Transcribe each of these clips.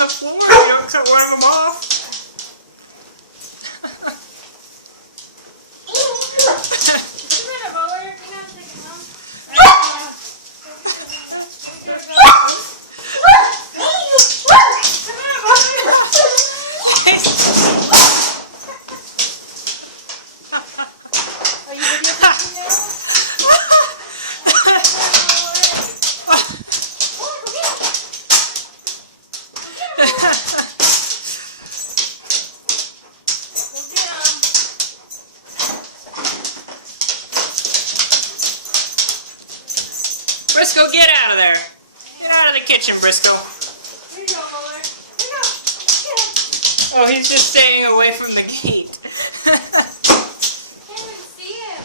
on the floor. You don't cut one of them off. Briscoe, get out of there. Get out of the kitchen, Briscoe. Here you go, Muller. Here you go. Get him. Oh, he's just staying away from the gate. Can't even see him.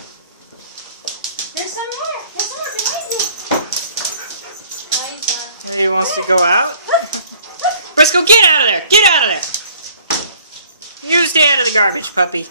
There's some more. There's more behind you. Oh, he's done. He wants to go out. Briscoe, get out of there. Get out of there. You stay out of the garbage, puppy.